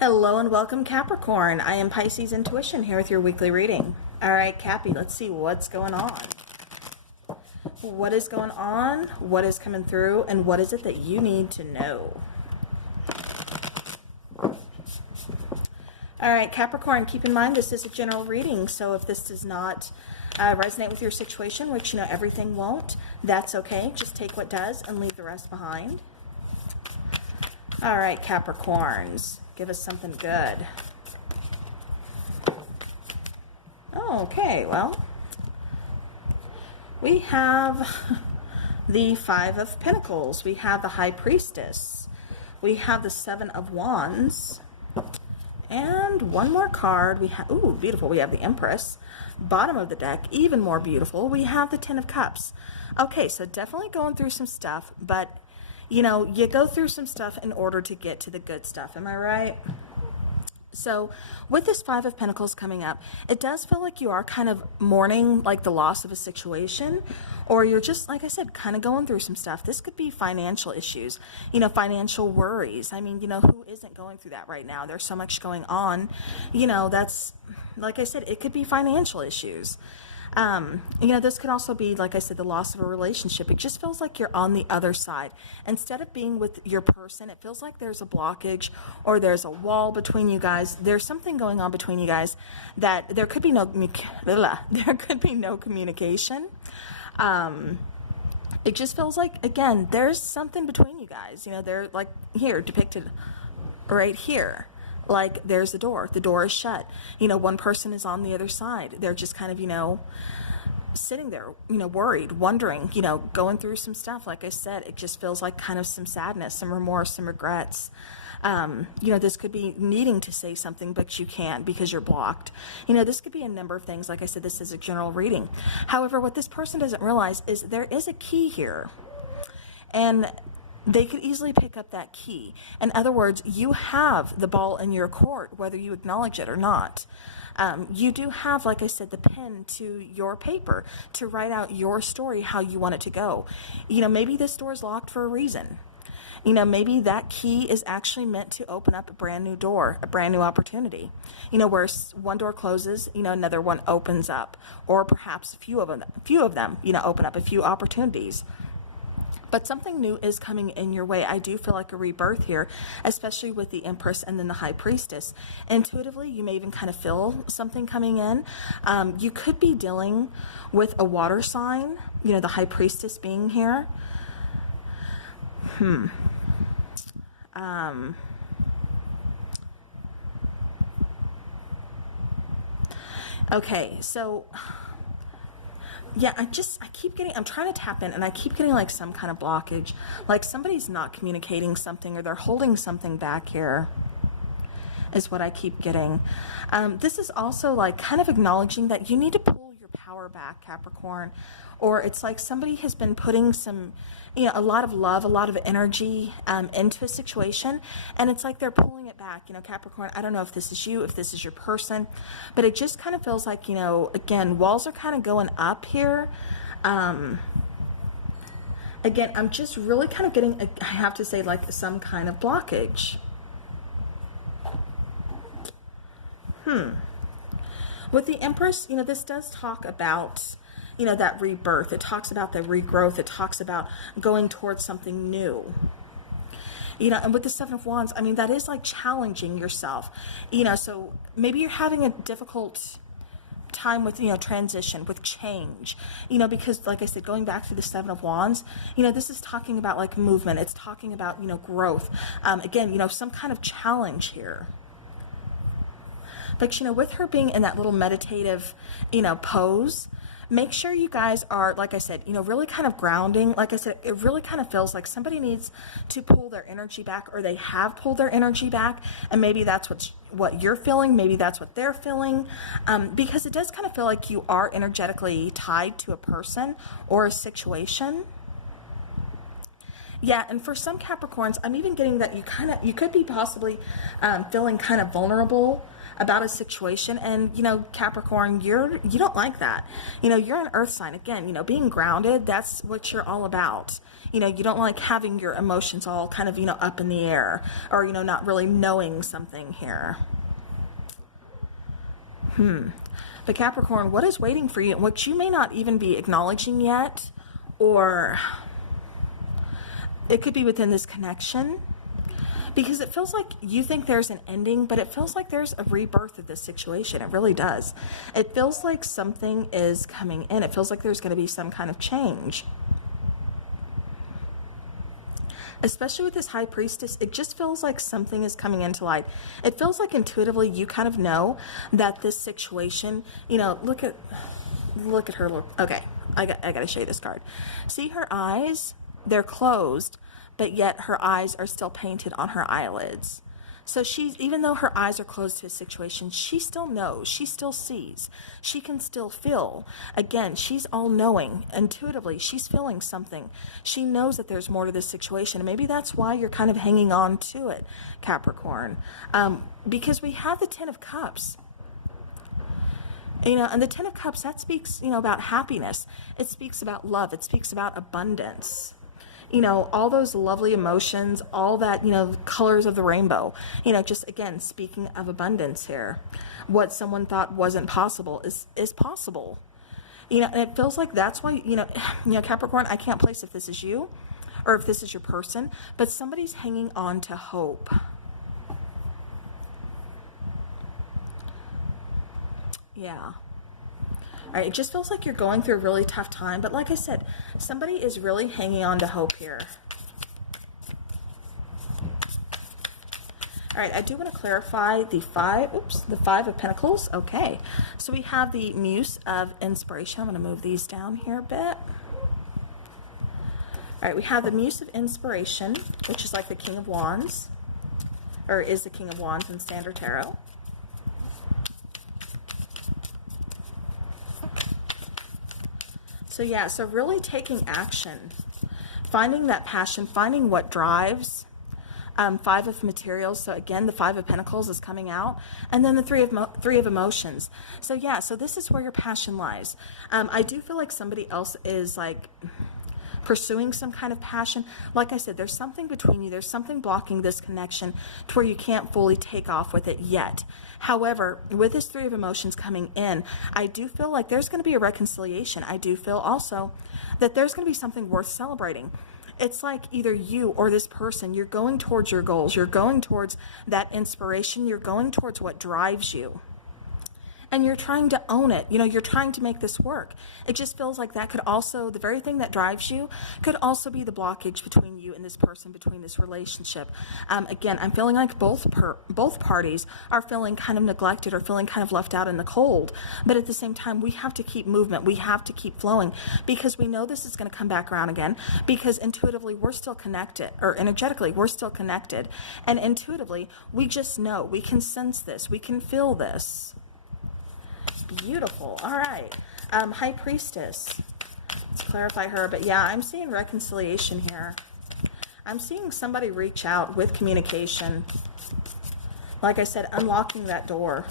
Hello and welcome, Capricorn. I am Pisces Intuition here with your weekly reading. All right, Cappy, let's see what's going on. What is going on? What is coming through? And what is it that you need to know? All right, Capricorn, keep in mind this is a general reading. So if this does not resonate with your situation, which you know everything won't, that's okay. Just take what does and leave the rest behind. All right, Capricorns. Give us something good. Oh, okay, well, we have the Five of Pentacles. We have the High Priestess. We have the Seven of Wands. And one more card. We have, ooh, beautiful. We have the Empress. Bottom of the deck, even more beautiful. We have the Ten of Cups. Okay, so definitely going through some stuff, but you know, you go through some stuff in order to get to the good stuff. Am I right? So with this Five of Pentacles coming up, it does feel like you are kind of mourning like the loss of a situation, or you're just, like I said, kind of going through some stuff. This could be financial issues, you know, financial worries. I mean, you know, who isn't going through that right now? There's so much going on, you know, that's, like I said, it could be financial issues. You know, this could also be, like I said, the loss of a relationship. It just feels like you're on the other side. Instead of being with your person, it feels like there's a blockage or there's a wall between you guys. There's something going on between you guys that there could be no communication. It just feels like, again, there's something between you guys. You know, they're like here depicted right here. Like there's the door is shut. You know, one person is on the other side. They're just kind of, you know, sitting there, you know, worried, wondering, you know, going through some stuff. Like I said, it just feels like kind of some sadness, some remorse, some regrets. You know, this could be needing to say something, but you can't because you're blocked. You know, this could be a number of things. Like I said, this is a general reading. However, what this person doesn't realize is there is a key here. And they could easily pick up that key. In other words, you have the ball in your court, whether you acknowledge it or not. You do have, like I said, the pen to your paper to write out your story, how you want it to go. You know, maybe this door is locked for a reason. You know, maybe that key is actually meant to open up a brand new door, a brand new opportunity. You know, where one door closes, you know, another one opens up, or perhaps a few of them, you know, open up a few opportunities. But something new is coming in your way. I do feel like a rebirth here, especially with the Empress and then the High Priestess. Intuitively, you may even kind of feel something coming in. You could be dealing with a water sign, you know, the High Priestess being here. Okay, so yeah, I'm trying to tap in and I keep getting like some kind of blockage, like somebody's not communicating something or they're holding something back here is what I keep getting. This is also like kind of acknowledging that you need to pull your power back, Capricorn, or it's like somebody has been putting some, you know, a lot of love, a lot of energy into a situation, and it's like they're pulling it back. You know, Capricorn, I don't know if this is you, if this is your person, but it just kind of feels like, you know, again, walls are kind of going up here. Again, I'm just really kind of getting, I have to say, like some kind of blockage. With the Empress, you know, this does talk about, you know, that rebirth. It talks about the regrowth. It talks about going towards something new. You know, and with the Seven of Wands, I mean, that is like challenging yourself. You know, so maybe you're having a difficult time with, you know, transition, with change. You know, because like I said, going back to the Seven of Wands, you know, this is talking about like movement. It's talking about, you know, growth. Again, you know, some kind of challenge here. But, you know, with her being in that little meditative, you know, pose, make sure you guys are, like I said, you know, really kind of grounding. Like I said, it really kind of feels like somebody needs to pull their energy back, or they have pulled their energy back. And maybe that's what you're feeling. Maybe that's what they're feeling. Because it does kind of feel like you are energetically tied to a person or a situation. Yeah, and for some Capricorns, I'm even getting that you could be possibly feeling kind of vulnerable about a situation. And, you know, Capricorn, you don't like that. You know, you're an earth sign. Again, you know, being grounded, that's what you're all about. You know, you don't like having your emotions all kind of, you know, up in the air, or, you know, not really knowing something here. But Capricorn, what is waiting for you, what you may not even be acknowledging yet, or it could be within this connection, because it feels like you think there's an ending, but it feels like there's a rebirth of this situation. It really does. It feels like something is coming in. It feels like there's going to be some kind of change. Especially with this high priestess, it just feels like something is coming into light. It feels like intuitively you kind of know that this situation, you know, look at her. Look, okay, I got to show you this card. See her eyes? They're closed, but yet her eyes are still painted on her eyelids. So even though her eyes are closed to a situation, she still knows, she still sees, she can still feel. Again, she's all knowing. Intuitively, she's feeling something. She knows that there's more to this situation. And maybe that's why you're kind of hanging on to it, Capricorn. Because we have the Ten of Cups. You know, and the Ten of Cups, that speaks, you know, about happiness. It speaks about love. It speaks about abundance. You know, all those lovely emotions, all that, you know, colors of the rainbow, you know, just again, speaking of abundance here. What someone thought wasn't possible is possible. You know, and it feels like that's why, you know, Capricorn, I can't place if this is you or if this is your person, but somebody's hanging on to hope. Yeah. All right, it just feels like you're going through a really tough time, but like I said, somebody is really hanging on to hope here. All right, I do want to clarify the Five of Pentacles. Okay, so we have the Muse of Inspiration. I'm going to move these down here a bit. All right, we have the Muse of Inspiration, which is like the King of Wands, or is the King of Wands in Standard Tarot. So yeah, so really taking action, finding that passion, finding what drives. Five of Materials. So again, the Five of Pentacles is coming out, and then the Three of Emotions. So yeah, so this is where your passion lies. I do feel like somebody else is like pursuing some kind of passion. Like I said, there's something between you. There's something blocking this connection to where you can't fully take off with it yet. However, with this Three of Emotions coming in, I do feel like there's going to be a reconciliation. I do feel also that there's going to be something worth celebrating. It's like either you or this person, you're going towards your goals. You're going towards that inspiration. You're going towards what drives you. And you're trying to own it. You know, you're trying to make this work. It just feels like that could also, the very thing that drives you could also be the blockage between you and this person, between this relationship. Again, I'm feeling like both parties are feeling kind of neglected or feeling kind of left out in the cold. But at the same time, we have to keep movement. We have to keep flowing because we know this is going to come back around again, because intuitively we're still connected, or energetically we're still connected. And intuitively, we just know, we can sense this, we can feel this. Beautiful. All right. High Priestess. Let's clarify her. But yeah, I'm seeing reconciliation here. I'm seeing somebody reach out with communication. Like I said, unlocking that door.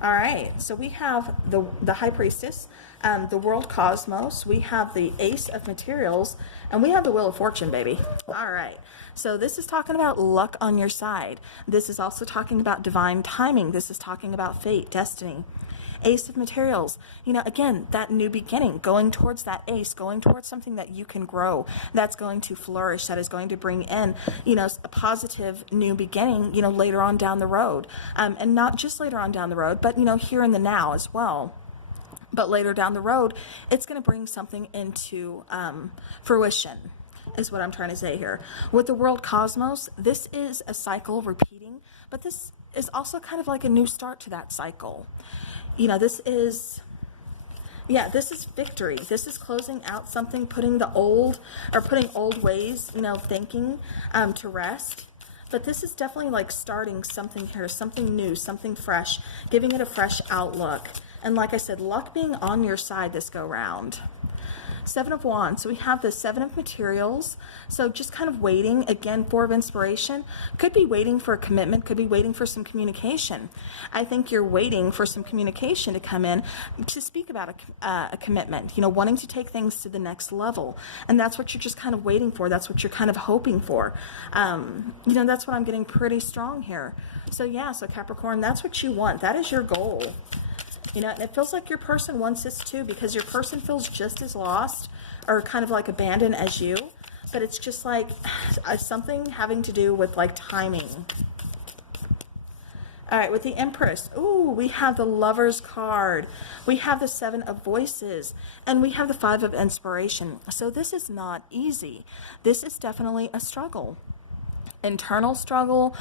All right. So we have the High Priestess, the World Cosmos. We have the Ace of Materials, and we have the Wheel of Fortune, baby. All right. So this is talking about luck on your side. This is also talking about divine timing. This is talking about fate, destiny. Ace of Materials, you know, again, that new beginning, going towards that ace, going towards something that you can grow, that's going to flourish, that is going to bring in, you know, a positive new beginning, you know, later on down the road. And not just later on down the road, but, you know, here in the now as well. But later down the road, it's going to bring something into fruition, is what I'm trying to say here. With the World Cosmos, this is a cycle repeating, but this is also kind of like a new start to that cycle. You know, this is victory. This is closing out something, putting old ways, you know, thinking to rest. But this is definitely like starting something here, something new, something fresh, giving it a fresh outlook. And like I said, luck being on your side this go round. Seven of Wands. So we have the Seven of Materials. So just kind of waiting. Again, Four of Inspiration. Could be waiting for a commitment. Could be waiting for some communication. I think you're waiting for some communication to come in to speak about a commitment. You know, wanting to take things to the next level. And that's what you're just kind of waiting for. That's what you're kind of hoping for. You know, that's what I'm getting pretty strong here. So yeah, so Capricorn, that's what you want. That is your goal. You know, and it feels like your person wants this too, because your person feels just as lost or kind of like abandoned as you. But it's just like something having to do with like timing. All right, with the Empress, ooh, we have the Lover's card. We have the Seven of Voices, and we have the Five of Inspiration. So this is not easy. This is definitely a struggle. Internal struggle,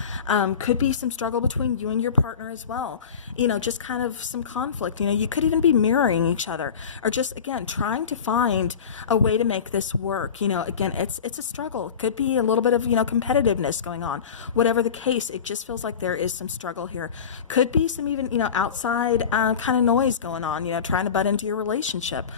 could be some struggle between you and your partner as well. You know, just kind of some conflict. You know, you could even be mirroring each other, or just, again, trying to find a way to make this work. You know, again, it's a struggle. It could be a little bit of, you know, competitiveness going on. Whatever the case, it just feels like there is some struggle here. Could be some even, you know, outside kind of noise going on, you know, trying to butt into your relationship.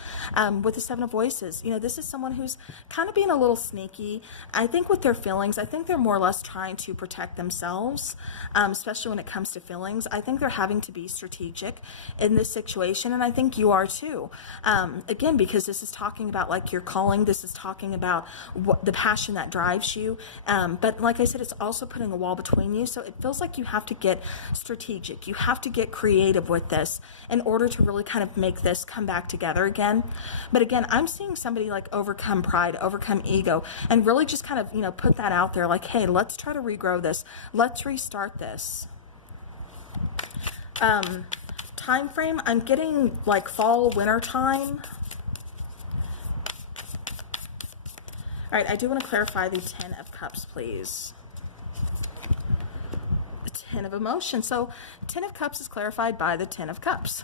With the Seven of Voices, you know, this is someone who's kind of being a little sneaky. I think with their feelings, I think they're more or less trying to protect themselves, especially when it comes to feelings. I think they're having to be strategic in this situation, and I think you are too. Again, because this is talking about like your calling, this is talking about what the passion that drives you. But like I said, it's also putting a wall between you. So it feels like you have to get strategic. You have to get creative with this in order to really kind of make this come back together again. But again, I'm seeing somebody like overcome pride, overcome ego, and really just kind of, you know, put that out there like, hey, let's try to regrow this. Let's restart this. Time frame, I'm getting like fall, winter time. All right, I do want to clarify the Ten of Cups, please. The Ten of Emotion. So Ten of Cups is clarified by the Ten of Cups.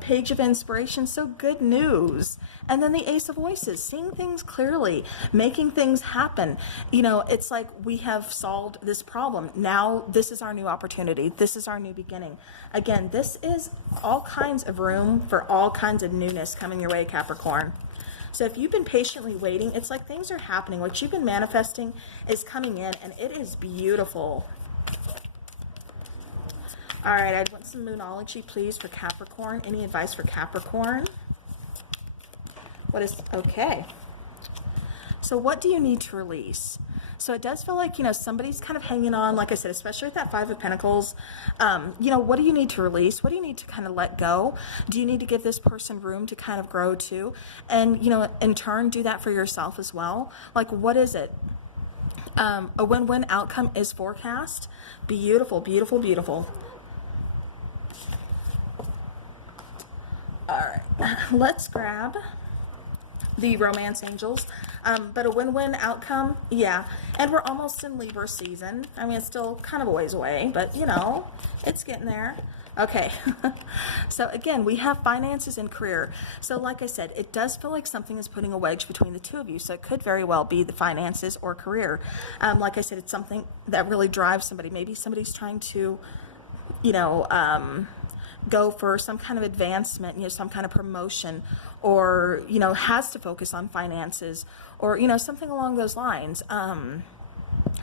Page of Inspiration, so good news. And then the Ace of Voices, seeing things clearly, making things happen. You know, it's like we have solved this problem. Now this is our new opportunity. This is our new beginning. Again, this is all kinds of room for all kinds of newness coming your way, Capricorn. So if you've been patiently waiting, it's like things are happening. What you've been manifesting is coming in, and it is beautiful. All right, I'd want some Moonology, please, for Capricorn. Any advice for Capricorn? What is, okay. So what do you need to release? So it does feel like, you know, somebody's kind of hanging on, like I said, especially with that Five of Pentacles. You know, what do you need to release? What do you need to kind of let go? Do you need to give this person room to kind of grow too? And, you know, in turn, do that for yourself as well. Like, what is it? A win-win outcome is forecast. Beautiful, beautiful, beautiful. All right, let's grab the Romance Angels. But a win-win outcome, yeah. And we're almost in Libra season. I mean, it's still kind of a ways away, but you know, it's getting there. Okay, so again, we have finances and career. So like I said, it does feel like something is putting a wedge between the two of you. So it could very well be the finances or career. Like I said, it's something that really drives somebody. Maybe somebody's trying to, you know, go for some kind of advancement, you know, some kind of promotion, or, you know, has to focus on finances, or, you know, something along those lines.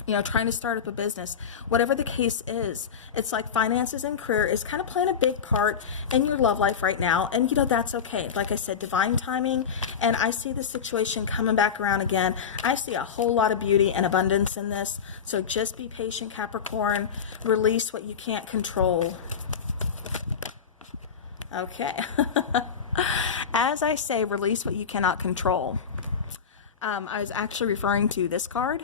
You know, trying to start up a business, whatever the case is, it's like finances and career is kind of playing a big part in your love life right now. And, you know, that's okay. Like I said, divine timing. And I see the situation coming back around again. I see a whole lot of beauty and abundance in this. So just be patient, Capricorn. Release what you can't control. Okay. As I say, release what you cannot control. I was actually referring to this card,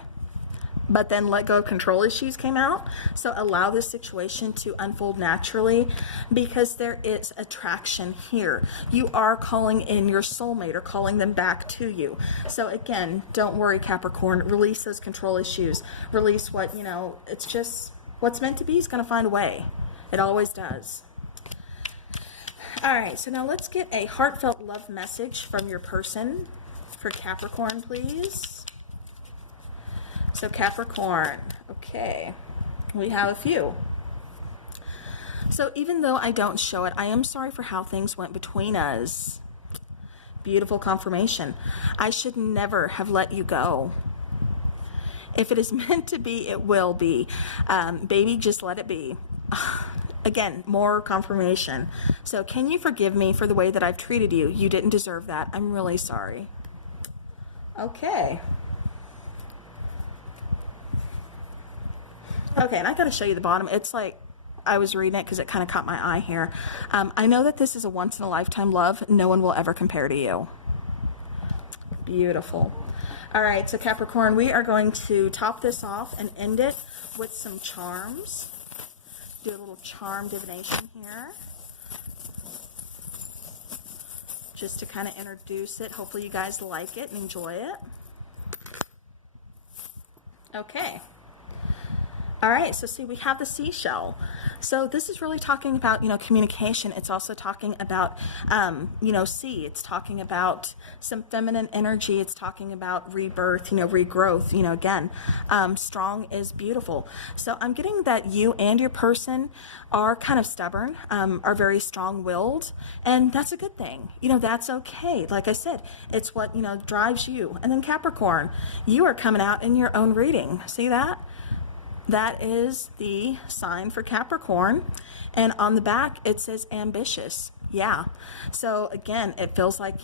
but then let go of control issues came out. So allow this situation to unfold naturally, because there is attraction here. You are calling in your soulmate or calling them back to you. So again, don't worry, Capricorn. Release those control issues. Release what, you know, it's just what's meant to be is going to find a way. It always does. All right, so now let's get a heartfelt love message from your person for Capricorn, please. So Capricorn, okay, we have a few. So even though I don't show it, I am sorry for how things went between us. beautiful confirmation. I should never have let you go. If it is meant to be, it will be. Baby, just let it be. Again, more confirmation. So can you forgive me for the way that I've treated you? You didn't deserve that. I'm really sorry. Okay. Okay, and I got to show you the bottom. It's like, I was reading it because it kind of caught my eye here. I know that this is a once-in-a-lifetime love. No one will ever compare to you. Beautiful. All right, so Capricorn, we are going to top this off and end it with some charms. Do a little charm divination here. Just to kind of introduce it. Hopefully you guys like it and enjoy it. Okay. All right, so see, we have the seashell. So this is really talking about, communication. It's also talking about, sea. It's talking about some feminine energy. It's talking about rebirth, regrowth, again, strong is beautiful. So I'm getting that you and your person are kind of stubborn, are very strong-willed, and that's a good thing. That's okay. Like I said, it's what, drives you. And then Capricorn, you are coming out in your own reading. See that? That is the sign for Capricorn. And on the back, it says ambitious. Yeah. So again, it feels like,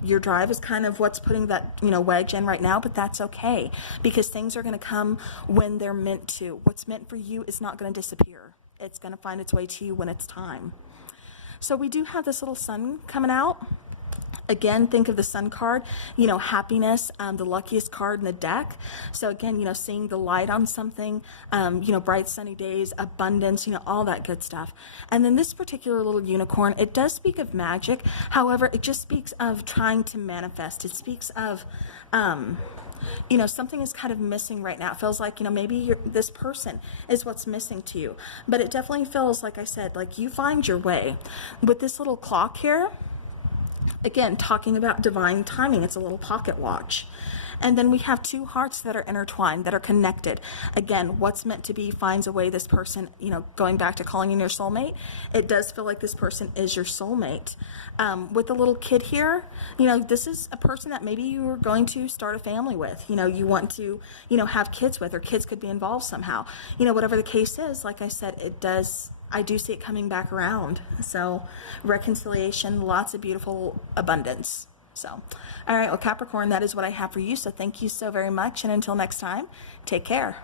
your drive is kind of what's putting that, wedge in right now, but that's okay because things are going to come when they're meant to. What's meant for you is not going to disappear. It's going to find its way to you when it's time. So we do have this little sun coming out. Again, think of the sun card, happiness, the luckiest card in the deck. So again, seeing the light on something, bright sunny days, abundance, all that good stuff. And then this particular little unicorn, it does speak of magic. However, it just speaks of trying to manifest. It speaks of, something is kind of missing right now. It feels like, maybe this person is what's missing to you. But it definitely feels, like I said, like you find your way. With this little clock here, again, talking about divine timing, it's a little pocket watch. And then we have two hearts that are intertwined, that are connected. Again, what's meant to be finds a way. This person, going back to calling in your soulmate, it does feel like this person is your soulmate. With the little kid here, this is a person that maybe you are going to start a family with. You want to, have kids with, or kids could be involved somehow. Whatever the case is, like I said, I do see it coming back around. So reconciliation, lots of beautiful abundance. So, all right, well, Capricorn, that is what I have for you. So thank you so very much. And until next time, take care.